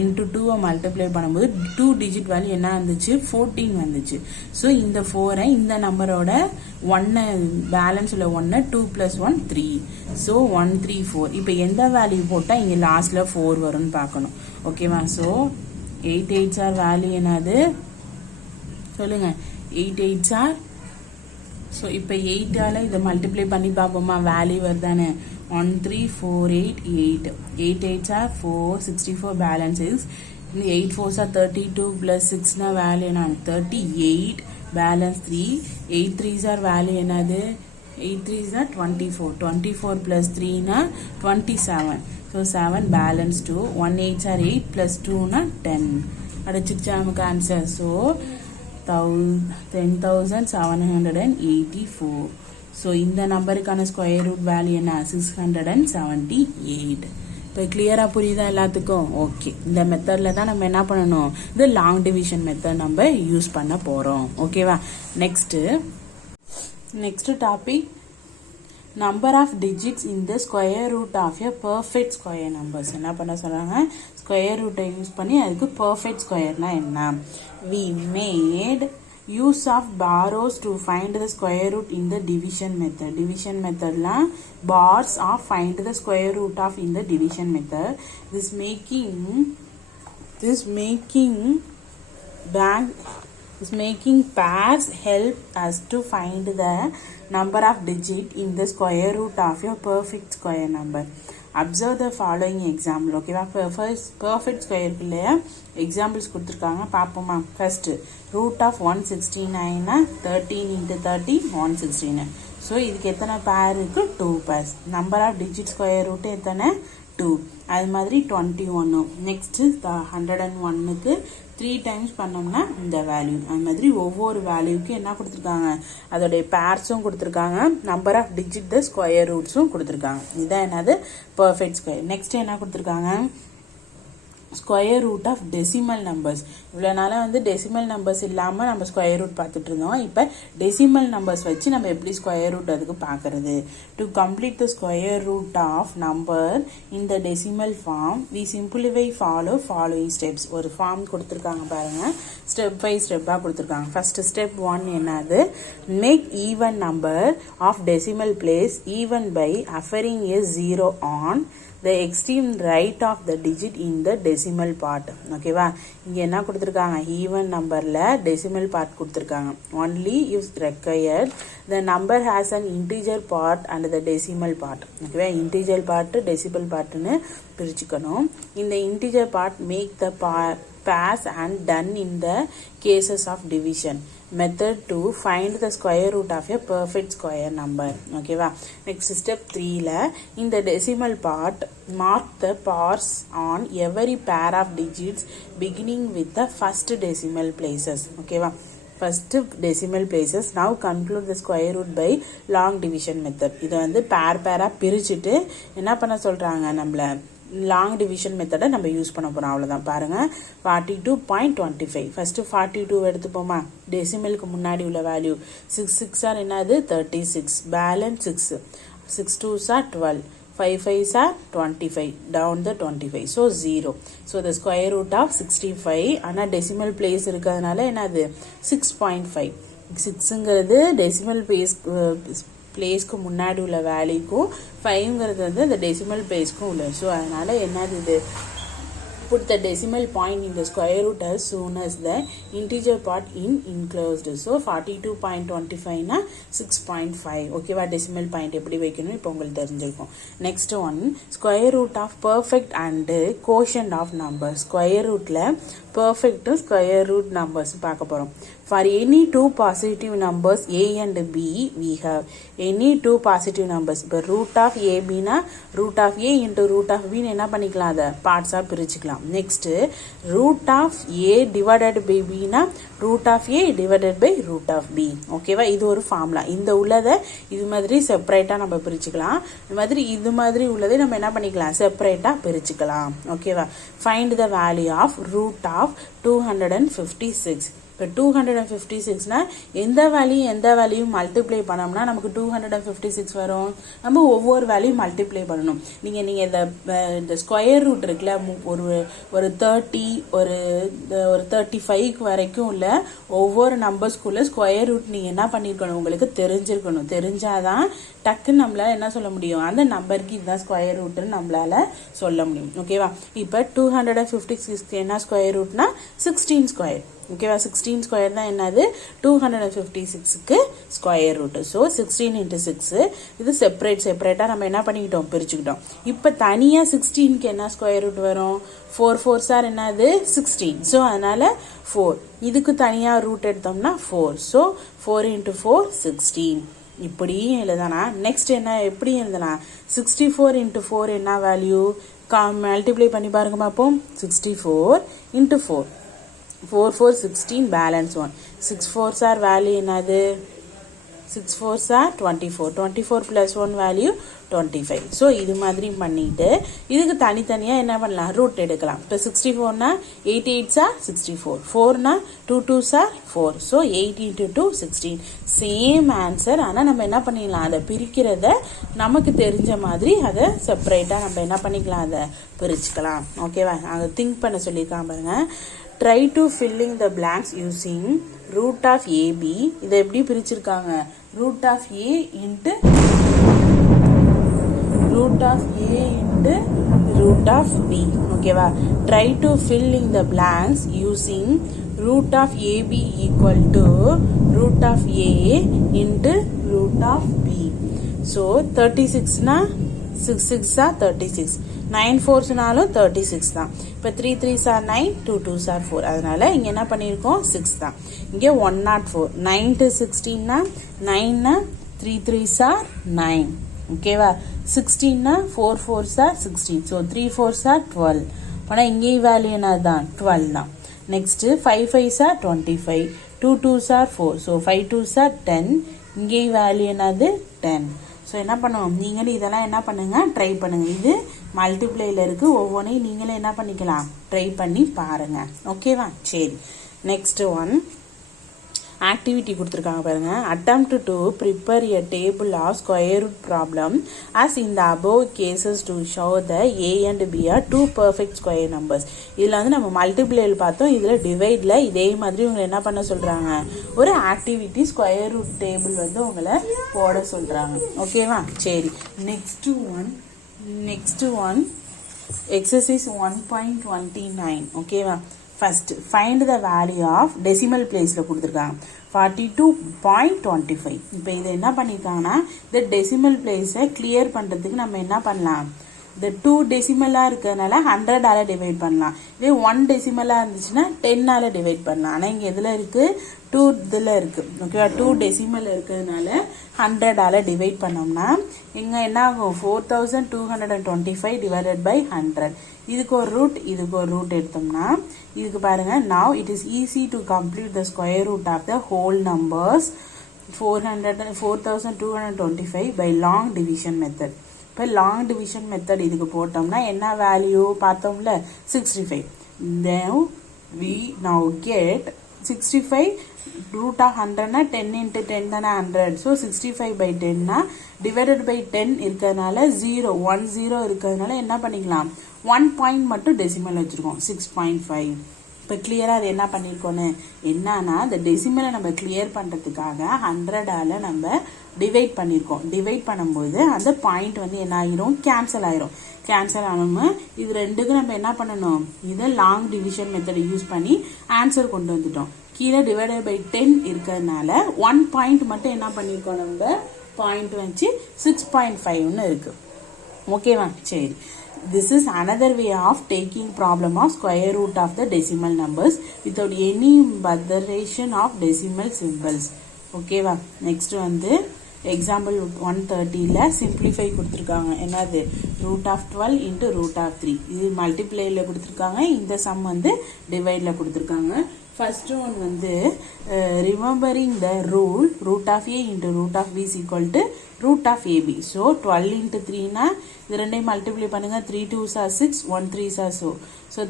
இன்ட்டு 2 மல்டிப்ளை பண்ணும்போது 2 டிஜிட் வேல்யூ என்ன வந்துச்சு 14 வந்துச்சு. ஸோ இந்த 4 இந்த நம்பரோட 1 பேலன்ஸ் உள்ள 1 2 + 1 3. ஸோ 134. இப்போ எந்த வேல்யூ போட்டால் இங்கே லாஸ்ட்டில் 4 வரும்னு பார்க்கணும். ஓகேவா? ஸோ 8 8s ஆர் வேல்யூ என்னது சொல்லுங்க. 8 8s ஆர். ஸோ இப்போ 8ஆல் இதை மல்டிப்ளை பண்ணி பார்ப்போமா value வருதானே 13488. 8 8s are 4 64 balance is 8 4s are 32 plus 6 na value என்ன 38 balance 3. 8 3s are value என்னது 8 3s are 24. 24 plus 3 na 27. So 7 balance 2. 1 8s are 8 plus 2 na 10. அடிச்சிருச்சா நமக்கு answer. So 10,784. So இந்த நம்பருக்கான square root value என்ன 678. இப்போ கிளியராக புரியுதா எல்லாத்துக்கும்? ஓகே. இந்த மெத்தடில் தான் நம்ம என்ன பண்ணணும், இந்த லாங் டிவிஷன் மெத்தட் நம்ம யூஸ் பண்ண போகிறோம். ஓகேவா? Next topic number of digits in the square root of a perfect square numbers. என்ன பண்ண சொல்கிறாங்க, ஸ்கொயர் ரூட்டை யூஸ் பண்ணி அதுக்கு பர்ஃபெக்ட் ஸ்கொயர்னா என்ன. We made use of bars to find the square root in the division method. Division method la bars of find the square root of in the division method. This making pairs help us to find the number of digit in the square root of your perfect square number. Observe the following example. ஓகேவா? Perfect ஸ்கொயருக்கு இல்லையா examples கொடுத்துருக்காங்க, பார்ப்போமா. First root of 169 13 × 30 169. So இதுக்கு எத்தனை pair இருக்கு 2 pairs. Number of digit square root எத்தனை 2. அது மாதிரி 21. நெக்ஸ்ட் 101க்கு 3 டைம்ஸ் பண்ணோம்னா இந்த வேல்யூ. அது மாதிரி ஒவ்வொரு வேல்யூக்கும் என்ன கொடுத்துருக்காங்க, அதோடைய பேர்ஸும் கொடுத்துருக்காங்க, number of digit the square ரூட்ஸும் கொடுத்துருக்காங்க. இதுதான் என்னது பர்ஃபெக்ட் ஸ்கொயர். நெக்ஸ்ட் என்ன கொடுத்துருக்காங்க, square root of decimal numbers. இவ்வளோ நாளாக வந்து டெசிமல் நம்பர்ஸ் இல்லாமல் நம்ம ஸ்கொயர் ரூட் பார்த்துட்டு இருந்தோம். இப்போ டெசிமல் நம்பர்ஸ் வச்சு நம்ம எப்படி ஸ்கொயர் ரூட் அதுக்கு பார்க்கறது. To complete the square root of number in the decimal form we simplify following steps. ஒரு ஃபார்ம் கொடுத்துருக்காங்க பாருங்கள், ஸ்டெப் பை ஸ்டெப்பாக கொடுத்துருக்காங்க. ஃபர்ஸ்ட் ஸ்டெப் 1 என்னது, make even number of decimal place even by offering a 0 on the extreme right of the digit in the decimal part. ஓகேவா? இங்கே என்ன கொடுத்துருக்காங்க, ஈவன் நம்பரில் டெசிமல் பார்ட் கொடுத்துருக்காங்க. only if required the number has an integer part and the decimal part. ஓகேவா? Integer part decimal பார்ட்னு பிரிச்சுக்கணும். இந்த integer part make the pass and done in the cases of division method to find the square root of a perfect square number. ஓகேவா? Next step 3ல இந்த decimal part mark the pairs on every pair of digits beginning with the first decimal places. ஓகேவா? first decimal places. Now conclude the square root by long division method. இதை வந்து பேரா பிரிச்சுட்டு என்ன பண்ண சொல்றாங்க, நம்மள லாங் டிவிஷன் மெத்தடை நம்ம யூஸ் பண்ண போகிறோம். அவ்வளோதான். பாருங்கள், 42.25. ஃபஸ்ட்டு 42 எடுத்துப்போமா. டெசிமலுக்கு முன்னாடி உள்ள வேல்யூ 6 6 ஆர் என்னது 36. Balance 6. 6 2s are 12. 5 5s are 25. Down the 25. So 0. So the square root of 65. ஆனால் டெசிமல் பிளேஸ் இருக்கிறதுனால என்னது 6.5. 6ங்கிறது டெசிமல் பிளேஸ்க்கு முன்னாடி உள்ள வேல்யூக்கும் 5ங்கிறது வந்து அந்த டெசிமல் பிளேஸ்க்கும் உள்ள. ஸோ அதனால என்னது இது, put the decimal point in the square root as soon as the integer part in enclosed. So 42.25 na 6.5. ஓகேவா? டெசிமல் பாயிண்ட் எப்படி வைக்கணும் இப்போ உங்களுக்கு தெரிஞ்சிருக்கும். Next one, square root of perfect and quotient of number. ஸ்கொயர் ரூட்ல பர்ஃபெக்ட் ஸ்கொயர் ரூட் நம்பர்ஸ் பார்க்க போறோம். For any two positive numbers a and b, we have any two positive numbers. இப்போ root of ab na root of a into root of b என்ன பண்ணிக்கலாம், அதை பார்ட்ஸாக பிரிச்சுக்கலாம். Next root of a divided by b na root of a divided by root of b. ஓகேவா? இது ஒரு formula. இந்த உள்ளதை இது மாதிரி செப்பரேட்டாக நம்ம பிரிச்சுக்கலாம். இது மாதிரி உள்ளதை நம்ம என்ன பண்ணிக்கலாம், செப்பரேட்டாக பிரிச்சுக்கலாம். ஓகேவா? Find the value of root of 256. இப்போ 256னா எந்த வேல்யூயும் மல்டிப்ளை பண்ணோம்னா நமக்கு 256 வரும். நம்ம ஒவ்வொரு வேல்யூயும் மல்டிப்ளை பண்ணணும். நீங்கள் இந்த ஸ்கொயர் ரூட் இருக்குல்ல, ஒரு 30 ஒரு 35 வரைக்கும் உள்ள ஒவ்வொரு நம்பர்ஸ்குள்ள ஸ்கொயர் ரூட் நீங்கள் என்ன பண்ணியிருக்கணும், உங்களுக்கு தெரிஞ்சிருக்கணும். தெரிஞ்சாதான் டக்குன்னு நம்மளால என்ன சொல்ல முடியும், அந்த நம்பருக்கு இதுதான் ஸ்கொயர் ரூட்னு நம்மளால சொல்ல முடியும். ஓகேவா? இப்போ 256 என்ன ஸ்கொயர் ரூட்னா 16 ஸ்கொயர். ஓகேவா? 16 ஸ்கொயர் தான் என்னது 256க்கு ஸ்கொயர் ரூட். ஸோ 16 × 6 இது செப்பரேட்டாக நம்ம என்ன பண்ணிக்கிட்டோம், பிரிச்சுக்கிட்டோம். இப்போ தனியாக 16க்கு என்ன ஸ்கொயர் ரூட் வரும், 4 4 சார் என்னது 16. ஸோ அதனால 4. இதுக்கு தனியாக ரூட் எடுத்தோம்னா 4. ஸோ 4 × 4 16. இப்படியும் எழுதனா. நெக்ஸ்ட் என்ன, எப்படி எழுதனா, 64 × 4 என்ன வேல்யூ, மல்டிப்ளை பண்ணி பாருங்க பார்ப்போம். 64 × 4 4 4 16 பேலன்ஸ் 1. 6 4 சார் வேல்யூ என்னது, 6 4 சார் 24. 24 + 1 வேல்யூ 25. ஸோ இது மாதிரி பண்ணிட்டு இதுக்கு தனித்தனியாக என்ன பண்ணலாம், ரூட் எடுக்கலாம். இப்போ 64னா 8 8 sir 64, 4னா 2 2 sir 4. So 8 × 2 16. Same answer. ஆனால் நம்ம என்ன பண்ணிடலாம், அதை பிரிக்கிறத நமக்கு தெரிஞ்ச மாதிரி அதை செப்பரேட்டாக நம்ம என்ன பண்ணிக்கலாம், அதை பிரிச்சுக்கலாம். ஓகேவா? அதை திங்க் பண்ண சொல்லியிருக்கான் பாருங்க. Try to filling the blanks using root of AB. இதை எப்படி பிரிச்சிருக்காங்க, root of a into root of a into root of b. ஓகேவா? Try to fill in the blanks using root of ab equal to root of a into root of b. So 36 na 6 6 are 36. 9 4s நாலும் 36 தான். இப்போ 3 3s are 9, 2 2s are 4. அதனால இங்க என்ன பண்ணியிருக்கோம், 6 தான். இங்க 104. 9 to 16 னா 9 னா 3 3s are 9. ஓகேவா? 16 னா 4 4s are 16. So 3 4s are 12. ஆனா இங்கே வேல்யூ என்னதான் 12 தான். Next 5 5s are 25. 2 2s are 4. So 5 2s are 10. இங்கே வேல்யூ என்னது 10. ஸோ என்ன பண்ணுவோம், நீங்களும் இதெல்லாம் என்ன பண்ணுங்க, ட்ரை பண்ணுங்க. இது மல்டிப்ளைல இருக்கு. ஒவ்வொன்றையும் நீங்களே என்ன பண்ணிக்கலாம், ட்ரை பண்ணி பாருங்க. ஓகேவா? சரி, நெக்ஸ்ட் ஒன் ஆக்டிவிட்டி கொடுத்துருக்காங்க பாருங்க. Attempt to prepare a table of square root problem as in the above cases to show the a and b are two perfect square numbers. இதில் வந்து நம்ம மல்டிப்ளைல பார்த்தோம். இதில் டிவைட்ல இதே மாதிரி உங்களை என்ன பண்ண சொல்றாங்க, ஒரு ஆக்டிவிட்டி ஸ்கொயர் ரூட் டேபிள் வந்து உங்களை போட சொல்றாங்க. ஓகேவா? சரி, நெக்ஸ்ட் ஒன் எக்ஸசைஸ் 1.29. ஓகேவா? First find the value of decimal பிளேஸில் கொடுத்துருக்காங்க 42.25. இப்போ இதை என்ன பண்ணியிருக்காங்கன்னா, இந்த டெசிமல் பிளேஸை கிளியர் பண்ணுறதுக்கு நம்ம என்ன பண்ணலாம், இந்த 2 டெசிமலாக இருக்கிறதுனால 100ஆல டிவைட் பண்ணலாம். இதே 1 டெசிமலாக இருந்துச்சுன்னா 10ஆல டிவைட் பண்ணலாம். ஆனால் இங்கே எதில் இருக்குது, 2 இதில் இருக்குது. ஓகேவா? 2 டெசிமல் இருக்கிறதுனால 100ஆல டிவைட் பண்ணோம்னா இங்கே என்ன ஆகும், 4225 டிவைடட் பை 100. இதுக்கு ஒரு ரூட், இதுக்கு ஒரு ரூட் எடுத்தோம்னா இதுக்கு பாருங்க. now it is easy to complete the square root of the whole numbers 4225 by long division method. இப்போ லாங் டிவிஷன் மெத்தட் இதுக்கு போட்டோம்னா என்ன வேல்யூ பார்த்தோம்ல, 65. then we now get 65 root of 100னா 10 into 10 தானே 100. ஸோ 65 by 10னா டிவைடட் பை 10 இருக்கிறதுனால 10 இருக்கிறதுனால என்ன பண்ணிக்கலாம், 1 பாயிண்ட் மட்டும் டெசிமல் வச்சுருக்கோம், 6.5. இப்போ கிளியராக அது என்ன பண்ணியிருக்கோன்னு, என்னன்னா இந்த டெசிமலை நம்ம கிளியர் பண்ணுறதுக்காக 100ஆல நம்ம டிவைட் பண்ணியிருக்கோம். டிவைட் பண்ணும்போது அந்த பாயிண்ட் வந்து என்ன ஆகிரும், கேன்சல் ஆயிரும். கேன்சல் ஆகாமல் இது ரெண்டுக்கும் நம்ம என்ன பண்ணணும், இதை லாங் டிவிஷன் மெத்தடை யூஸ் பண்ணி ஆன்சர் கொண்டு வந்துட்டோம். கீழே டிவைடட் பை 10 இருக்கிறதுனால 1 பாயிண்ட் மட்டும் என்ன பண்ணியிருக்கோம், நம்ம பாயிண்ட் வச்சு 6.5ன்னு இருக்கு. ஓகேவா? சரி, this is another way of taking problem of square root of the decimal numbers without any botheration of decimal symbols. ஓகேவா? நெக்ஸ்ட் வந்து எக்ஸாம்பிள் 130ல சிம்பிளிஃபை கொடுத்துருக்காங்க. என்னது, root of 12 into root of 3. இது மல்டிப்ளைல கொடுத்துருக்காங்க. இந்த சம் வந்து டிவைட்ல கொடுத்துருக்காங்க. ஃபர்ஸ்ட் ஒன் வந்து remembering the rule root of A into root of B is equal to root of AB. So 12 into 3னா இது ரெண்டையும் மல்டிப்ளை பண்ணுங்க. 3 2s are 6, 1 3s are so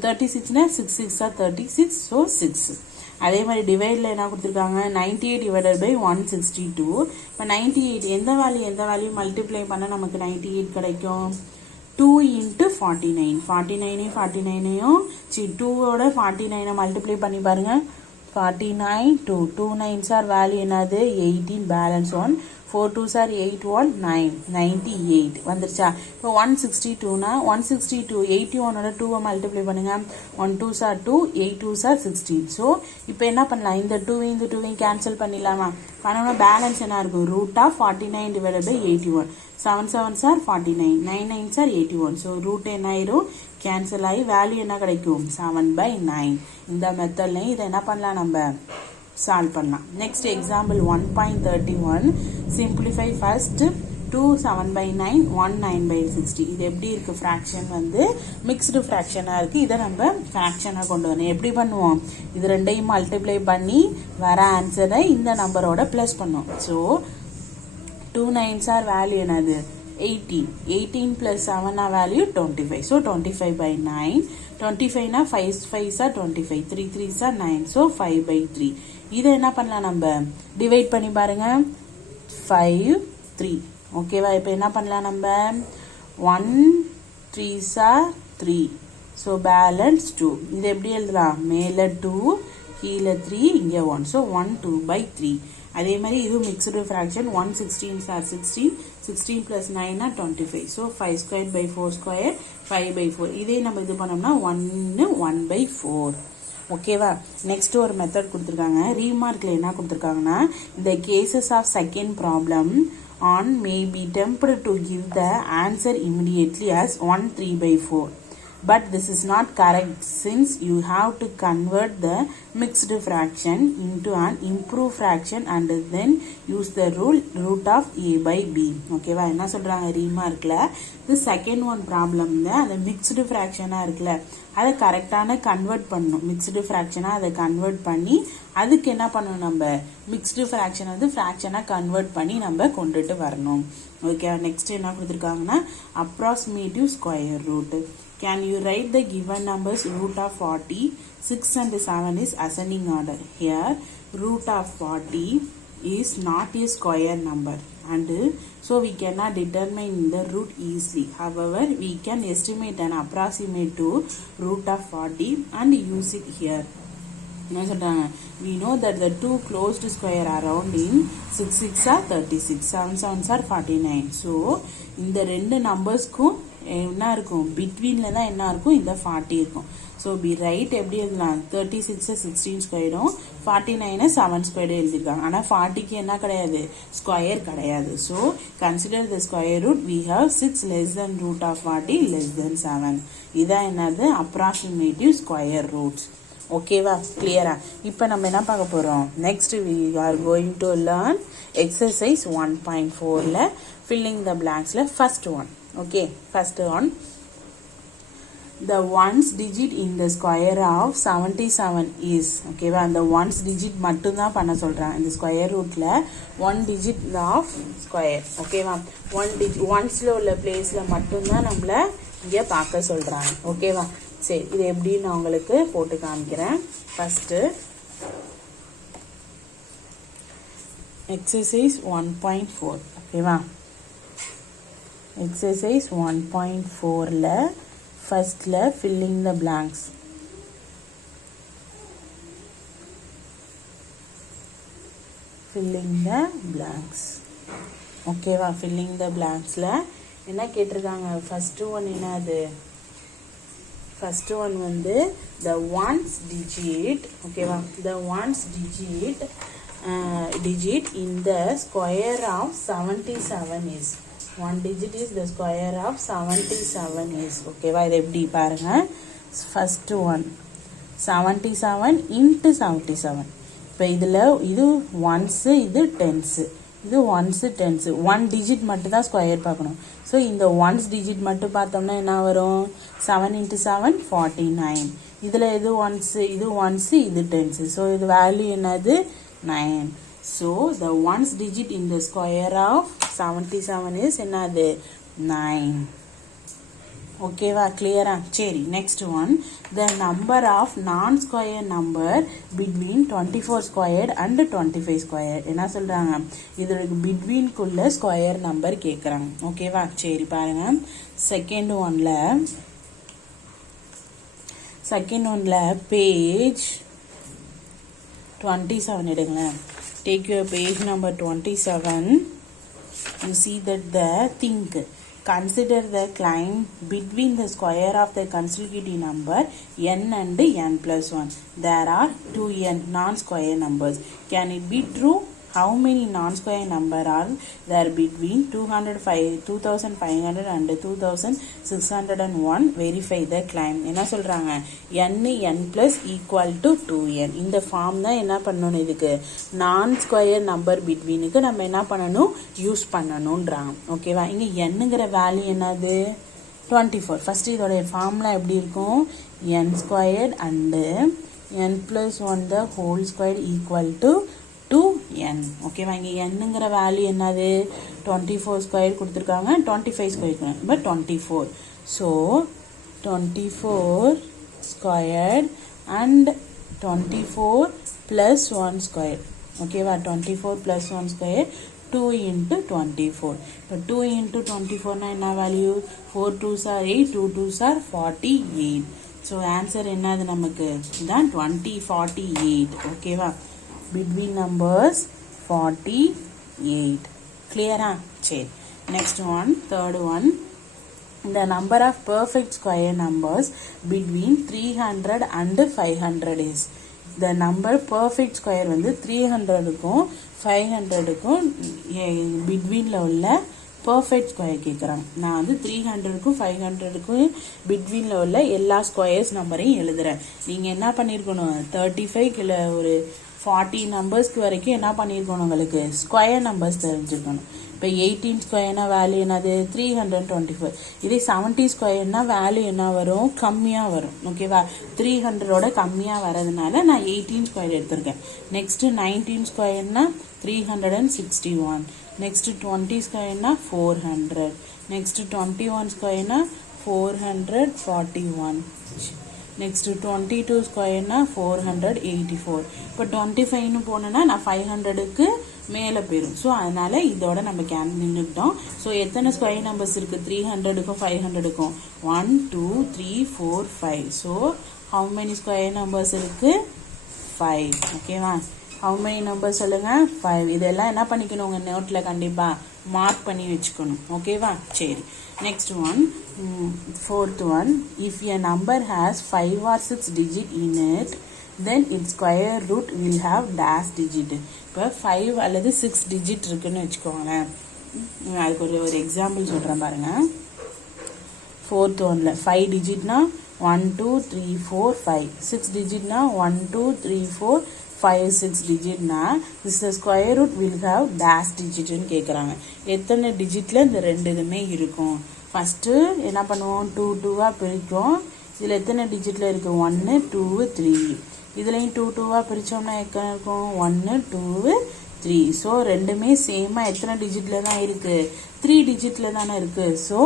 36னா 6 6 are 36. So 6. அதே மாதிரி டிவைடில் என்ன கொடுத்துருக்காங்க 98 டிவைடட் பை 162. இப்போ 98 எந்த வேல்யூ மல்டிப்ளை பண்ண நமக்கு 98 கிடைக்கும் 2 into 49. 49ஐயும் 2ஓட 49 மல்டிப்ளை பண்ணி பாருங்க 49 2 9s are வேல்யூ என்னது 18 பேலன்ஸ் 1 4 2s are 8 1 9 98 வந்துருச்சா இப்போ 162னா 162 81ஓட 2 மல்டிப்ளை பண்ணுங்க 1 2s are 2 8 2s are 16. So இப்போ என்ன பண்ணலாம் இந்த 2 கேன்சல் பண்ணிடலாமா பண்ணோம்னா பேலன்ஸ் என்ன இருக்கும் root of 49 divided by 81 7 7s are 49 9 9s are 81. So root என்ன ஆயிரும் கேன்சல் ஆகி வேல்யூ என்ன கிடைக்கும் 7/9. இந்த மெத்தட்லையும் இதை என்ன பண்ணலாம் நம்ம சால்வ் பண்ணலாம். Next example 1.31 simplify first 2 7/9 1 9/60. இது எப்படி இருக்கு ஃப்ராக்ஷன் வந்து மிக்ஸ்டு ஃப்ராக்ஷனாக இருக்கு. இதை நம்ம ஃப்ராக்ஷனாக கொண்டு வரணும். எப்படி பண்ணுவோம் இது ரெண்டையும் மல்டிப்ளை பண்ணி வர ஆன்சரை இந்த நம்பரோட ப்ளஸ் பண்ணுவோம். ஸோ 2 9s are வேல்யூ என்னது 18 plus 7 value 25. So 25/9. 25 5 5s are 25. 3 3s are 9. So 5/3. இதை என்ன பண்ணலாம் நம்ம டிவைட் பண்ணி பாருங்க 5 3. ஓகேவா இப்போ என்ன பண்ணலாம் நம்ம 1 3s are 3. So balance 2. இது எப்படி எழுதலாம் மேலே 2 கீழே 3 இங்கே 1. So 1 2/3. அதே மாதிரி இது mixed fraction 116s are 16 plus 9 are 25. So 5 squared by 4 squared 5/4. இதே நம்ம இது பண்ணோம்னா 1/4. ஓகேவா நெக்ஸ்ட் ஒரு மெத்தட் கொடுத்துருக்காங்க. ரீமார்க்கில் என்ன கொடுத்துருக்காங்கன்னா இந்த cases of second problem on may be tempted to give the answer immediately as 1 3/4. But this is not correct since you have to convert the mixed fraction into an improved fraction and then use the rule root of a/b. ஓகேவா என்ன சொல்றாங்க ரீமார்க்ல இது second one ப்ராப்ளம்ல அந்த mixed ஃப்ராக்ஷனா இருக்குல்ல அதை கரெக்டான convert பண்ணணும். Mixed ஃப்ராக்ஷனா அதை கன்வெர்ட் பண்ணி அதுக்கு என்ன பண்ணணும் நம்ம மிக்ஸ்டு ஃப்ராக்ஷன் வந்து ஃப்ராக்ஷனா கன்வெர்ட் பண்ணி நம்ம கொண்டுட்டு வரணும். ஓகே நெக்ஸ்ட் என்ன கொடுத்துருக்காங்கன்னா approximative square root. Can you write the given numbers root of 40? 6 and 7 is ascending order. Here root of 40 is not a square number and so we cannot determine the root easily. However, we can estimate an approximate to root of 40 and use it here. என்ன சொல்றாங்க we know that the two closed square are round in 6 6 are 36 7 7s are 49. so இந்த ரெண்டு நம்பர்ஸ்க்கும் என்ன இருக்கும் பிட்வீன்ல தான் என்ன இருக்கும் இந்த 40 இருக்கும். ஸோ பி ரைட் எப்படி எழுதலாம் 36 16 ஸ்கொயரும் 49 7 ஸ்கொயரும் எழுதியிருக்காங்க. ஆனால் 40க்கு என்ன கிடையாது ஸ்கொயர் கிடையாது. So consider the square root we have 6 less than root of 40 less than 7. இதான் என்னது அப்ராக்சிமேட்டிவ் ஸ்கொயர் ரூட்ஸ். ஓகேவா கிளியரா இப்போ நம்ம என்ன பார்க்க போகிறோம் next we are going to learn exercise 1.4ல filling the blanksல first one. Okay, first one the ones digit in the square of 77 is ஓகேவா அந்த ones digit மட்டும்தான் பண்ண சொல்கிறேன். இந்த ஸ்கொயர் ரூட்டில் 1 digit ஆஃப் ஸ்கொயர் ஓகேவா 1 digit ஒன்ஸில் உள்ள பிளேஸில் மட்டும்தான் நம்மளை இங்கே பார்க்க சொல்கிறாங்க. ஓகேவா சரி இது எப்படி நான் உங்களுக்கு போட்டு காமிக்கிறேன். ஃபஸ்ட்டு எக்ஸசைஸ் 1.4 ஓகேவா எக்ஸசைஸ் 1.4ல ஃபர்ஸ்ட்ல ஃபில்லிங் த பிளாங்க்ஸ் ஓகேவா ஃபில்லிங் த பிளாங்க்ஸில் என்ன கேட்டிருக்காங்க ஃபர்ஸ்ட் ஒன் என்னது ஃபர்ஸ்ட் ஒன் வந்து the ones digit ஓகேவா the ones digit in the square of 77 is 1 digit is the square of 77 is ஓகேவா இது எப்படி பாருங்க ஃபர்ஸ்ட் ஒன் 77 into 77. இப்போ இதில் இது ஒன்ஸு இது டென்ஸு இது ஒன்ஸு டென்ஸு 1 digit மட்டும் தான் ஸ்கொயர் பார்க்கணும். ஸோ இந்த ஒன்ஸ் டிஜிட் மட்டும் பார்த்தோம்னா என்ன வரும் 7 into 7 49. இதில் இது ஒன்ஸு இது ஒன்ஸு இது டென்ஸு. ஸோ இது வேல்யூ என்னது 9. So the ones digit in the square of 77 is என்னது 9. ஓகேவா கிளியரா சரி next one the number of non square number between 24 squared and 25 square என்ன சொல்றாங்க இதோட பிட்வீன்குள்ள ஸ்கொயர் நம்பர் கேட்குறாங்க ஓகேவா சரி பாருங்க செகண்ட் ஒன்ல page 27 எடுங்களேன் take your page number 27 you see that the think consider the climb between the square of the consecutive number n and n plus 1 there are 2n non-square numbers can it be true how many non-square number are there between 2500 and 2601 verify the climb என்ன சொல்றாங்க n plus equal to 2n இந்த form தான் என்ன பண்ணணும் இதுக்கு நான் square number பிட்வீனுக்கு நம்ம என்ன பண்ணணும் யூஸ் பண்ணணும்ன்றாங்க ஓகேவா இங்க nங்கிற வேல்யூ என்னது 24 ஃபர்ஸ்ட் இதோட ஃபார்முலா எப்படி இருக்கும் n squared and n plus 1 the whole square equal to 2n ஓகேவா இங்க nங்கிற வேல்யூ என்னது 24 ஸ்கொயர் கொடுத்திருக்காங்க 25 ஸ்கொயர் கொடுத்திருக்காங்க but 24 so 24 squared and 24 plus 1 squared ஓகேவா 24 plus 1 squared 2 into 24 இப்போ 2 into 24 னா என்ன value 4 2s are 8 2 2s are 48 so answer என்னது நமக்கு இதான் 48 ஓகேவா between numbers 48 clear சரி next one third one the number of perfect square numbers between 300 and 500 is the number perfect square வந்து 300 க்கும் 500 க்கும் betweenல உள்ள பர்ஃபெக்ட் ஸ்கொயர் கேட்குறாங்க நான் வந்து 300க்கும் 500க்கும் பிட்வீனில் உள்ள எல்லா ஸ்கொயர்ஸ் நம்பரையும் எழுதுறேன் நீங்கள் என்ன பண்ணியிருக்கணும் 35 ஒரு 40 நம்பர்ஸ்க்கு வரைக்கும் என்ன பண்ணியிருக்கணும் உங்களுக்கு ஸ்கொயர் நம்பர்ஸ் தெரிஞ்சுக்கணும் இப்போ 18 ஸ்கொயர்னா வேல்யூ என்னது 324 இதே 70 ஸ்கொயர்னா வேல்யூ என்ன வரும் கம்மியாக வரும் ஓகேவா 300ஓட கம்மியாக வரதுனால நான் 18 ஸ்கொயர் எடுத்திருக்கேன் next 19 ஸ்கொயர்னா 361 next 20 square na 400 next 21 square na 441 next 22 square na 484 இப்போ 25 னு போனனா நான் 500 க்கு மேல போயிரும் சோ அதனால இதோட நம்ம கேன்சல் நின்னுட்டோம் சோ எத்தனை ஸ்கொயர் நம்பர்ஸ் இருக்கு 300 க்கும் 500 க்கும் 1 2 3 4 5 so how many square numbers இருக்கு 5 ஓகேவா how many numbers சொல்லுங்க 5 இதெல்லாம் என்ன பண்ணிக்கணும் உங்க நோட்ல கண்டிப்பா மார்க் பண்ணி வெச்சுக்கணும் ஓகேவா சரி next one fourth one if a number has 5 or 6 digit in it then its square root will have dash digit இப்போ 5 அல்லது 6 digit இருக்குன்னு வெச்சுக்கோங்க அதுக்கு ஒரு எக்ஸாம்பிள் சொல்றேன் பாருங்க fourth oneல 5 digitனா 1 2 3 4 5 6 digitனா 1 2 3 4 5 6 digit na this the square root will have dash digit னு கேக்குறாங்க எத்தனை டிஜிட்ல இந்த ரெண்டு இதுமே இருக்கும் ஃபர்ஸ்ட் என்ன பண்ணுவோம் 2 2 ஆ பிரிக்கிறோம் இதுல எத்தனை டிஜிட்ல இருக்கு 1 2 3 இதுலயும் 2 2 ஆ பிரிச்சோம்னா எத்தனை இருக்கும் 1 2 3 சோ ரெண்டுமே சேமா எத்தனை டிஜிட்ல தான் இருக்கு 3 டிஜிட்ல தான இருக்கு சோ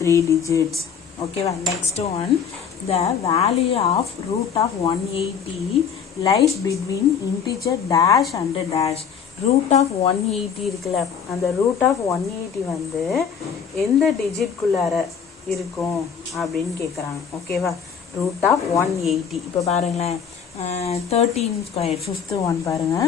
3 digits ஓகேவா next one the value of root of 180 lies between integer dash and dash root of 180 இருக்குல அந்த root of 180 வந்து எந்த digit குள்ளார இருக்கும் அப்படினு கேக்குறாங்க ஓகேவா root of 180 இப்போ பாருங்களேன் 13 square fifth one பாருங்க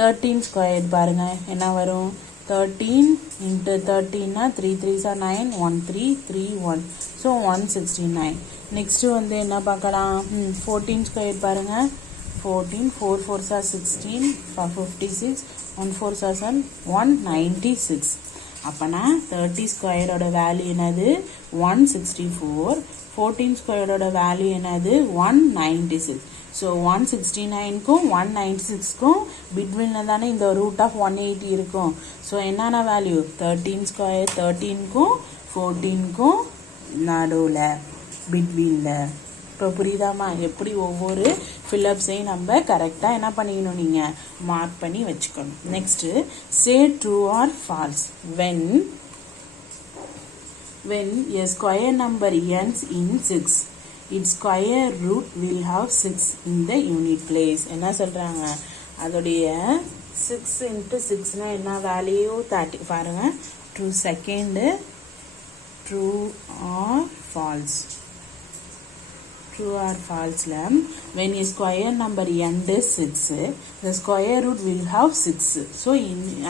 13 square பாருங்க என்ன வரும் 13 into 13 na 3 3s are 9 1 3 3 1 so 169 next வந்து என்ன பார்க்கலாம் 14 square பாருங்க 14 4 4s are 16 56 1 4s are 196 அப்பனா 30 square ஓட வேல்யூ என்னது 164 14 square ஓட வேல்யூ என்னது 196 so 169 க்கும் 196 க்கும் between தானே இந்த root of 180 இருக்கும் so என்னன்னா வேல்யூ 13 square 13 க்கும் 14 க்கும் நடுவுல betweenல இப்போ புரியுதாமா எப்படி ஒவ்வொரு ஃபில்லப்ஸையும் நம்ம கரெக்டா என்ன பண்ணிக்கணும் நீங்க மார்க் பண்ணி வெச்சுக்கணும் next say true or false when when a square number ends in 6, its square root will have 6 in the unit place. என்ன சொல்றாங்க, அதோடைய 6 into 6 னா என்ன வேல்யூ 30. பாருங்க, true. second, true or false. True or false ல when a square number end is 6, the square root will have 6. so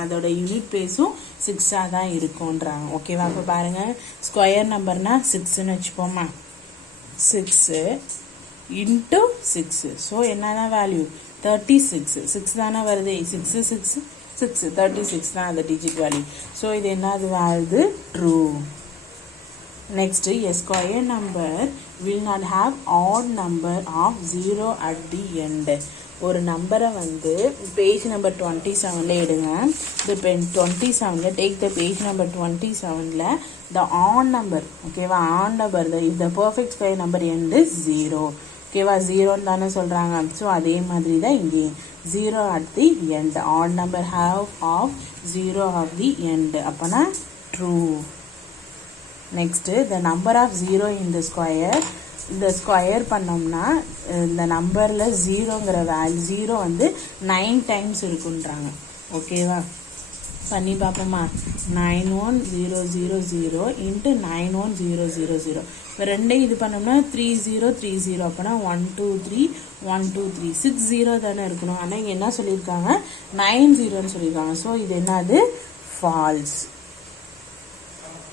அதோட unit பிளேஸும் 6 தான் இருக்கும்ன்றாங்க. ஓகேவா? அப்போ பாருங்க, ஸ்கொயர் நம்பர்னா 6ன்னு வச்சுப்போமா, 6 into 6. ஸோ என்னன்னா வேல்யூ 36. 6 தானே வருது, 6 6 6 36 தான் அந்த டிஜிட் வேல்யூ. ஸோ இது என்னது வருது, true. Next, a square number will not have odd number of 0 at the end. ஒரு நம்பரை வந்து பேஜ் நம்பர் 27ல எடுங்க. இந்த 27ல டேக் த பேஜ் நம்பர் 27ல the odd number, ஓகேவா, odd number if the perfect square number end is 0. ஓகேவா, 0ன்னு தானே சொல்றாங்க. ஸோ அதே மாதிரி தான் இங்கே 0 at the end, odd number have of 0 of the end. அப்பனா true. Next, the number of 0 in the square. இந்த ஸ்கொயர் பண்ணோம்னா இந்த நம்பரில் 0ங்கிற வேல்யூ 0 வந்து 9 டைம்ஸ் இருக்குன்றாங்க. ஓகேவா, பண்ணி பார்ப்போமா. 91000 இன்ட்டு 91000. இப்போ ரெண்டையும் இது பண்ணோம்னா 3030. அப்போனா 123 123 60 தானே இருக்கணும். ஆனால் இங்கே என்ன சொல்லியிருக்காங்க, 90ன்னு சொல்லியிருக்காங்க. ஸோ இது என்னது, falls.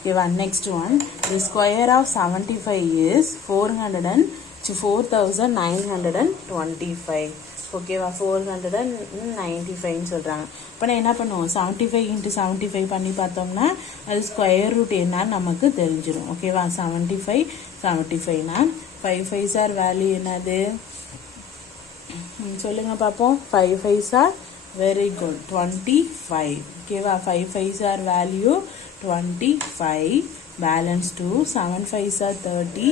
Okay, next one, the square of 75 is 4925. ஓகேவா, 495 சொல்றாங்க. இப்போ நான் என்ன பண்ணுவோம், 75 into 75 பண்ணி பார்த்தோம்னா அது ஸ்கொயர் ரூட் என்னன்னு நமக்கு தெரிஞ்சிடும். ஓகேவா, 75னா 5 5s ஆர் வேல்யூ என்னது சொல்லுங்க பார்ப்போம். 5 5s ஆர் வெரி குட் 25. ஓகேவா, 5 5s R value 25, balance 2, 7 5s are 30,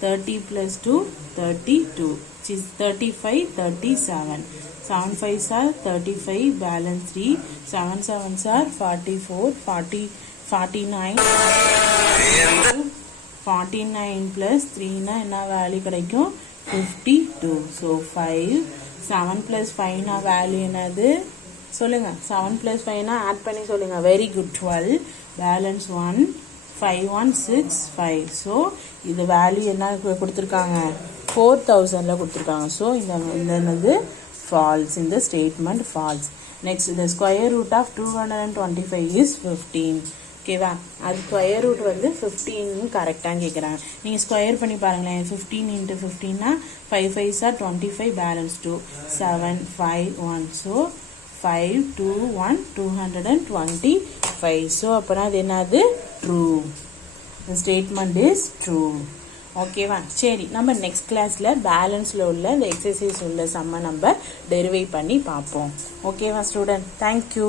30 plus 2, 32, which is 35, 37, 7 5s are 35, balance 3, 7 7s are 44, 40, 49, 49 plus 3 na என்ன வேல்யூ கிடைக்கும், 52. so 5, 7 plus 5 na வேல்யூ என்னது சொல்லுங்க, 7 plus 5 na ஆட் பண்ணி சொல்லுங்க. Very good, 12, balance 1, 5165. ஸோ இது value என்ன கொடுத்துருக்காங்க, 4000ல கொடுத்துருக்காங்க. ஸோ இந்த என்னது ஃபால்ஸ், இந்த statement falls. Next, the square root of 225 is 15. ஓகேவா, அது ஸ்கொயர் ரூட் வந்து 15 கரெக்டாக கேட்குறாங்க. நீங்கள் ஸ்கொயர் பண்ணி பாருங்களேன். 15 into 15னா 5 5s are 25, balance 2, 7 5 1. So 5 2 1 225. So அப்புறம் அது என்னது, true. the statement is true. ஓகேவா, சரி, நம்ம நெக்ஸ்ட் கிளாஸில் பேலன்ஸில் உள்ள இந்த எக்ஸசைஸ் உள்ள சம்ம நம்ம டெரிவேட் பண்ணி பார்ப்போம். ஓகேவா ஸ்டூடெண்ட், தேங்க்யூ.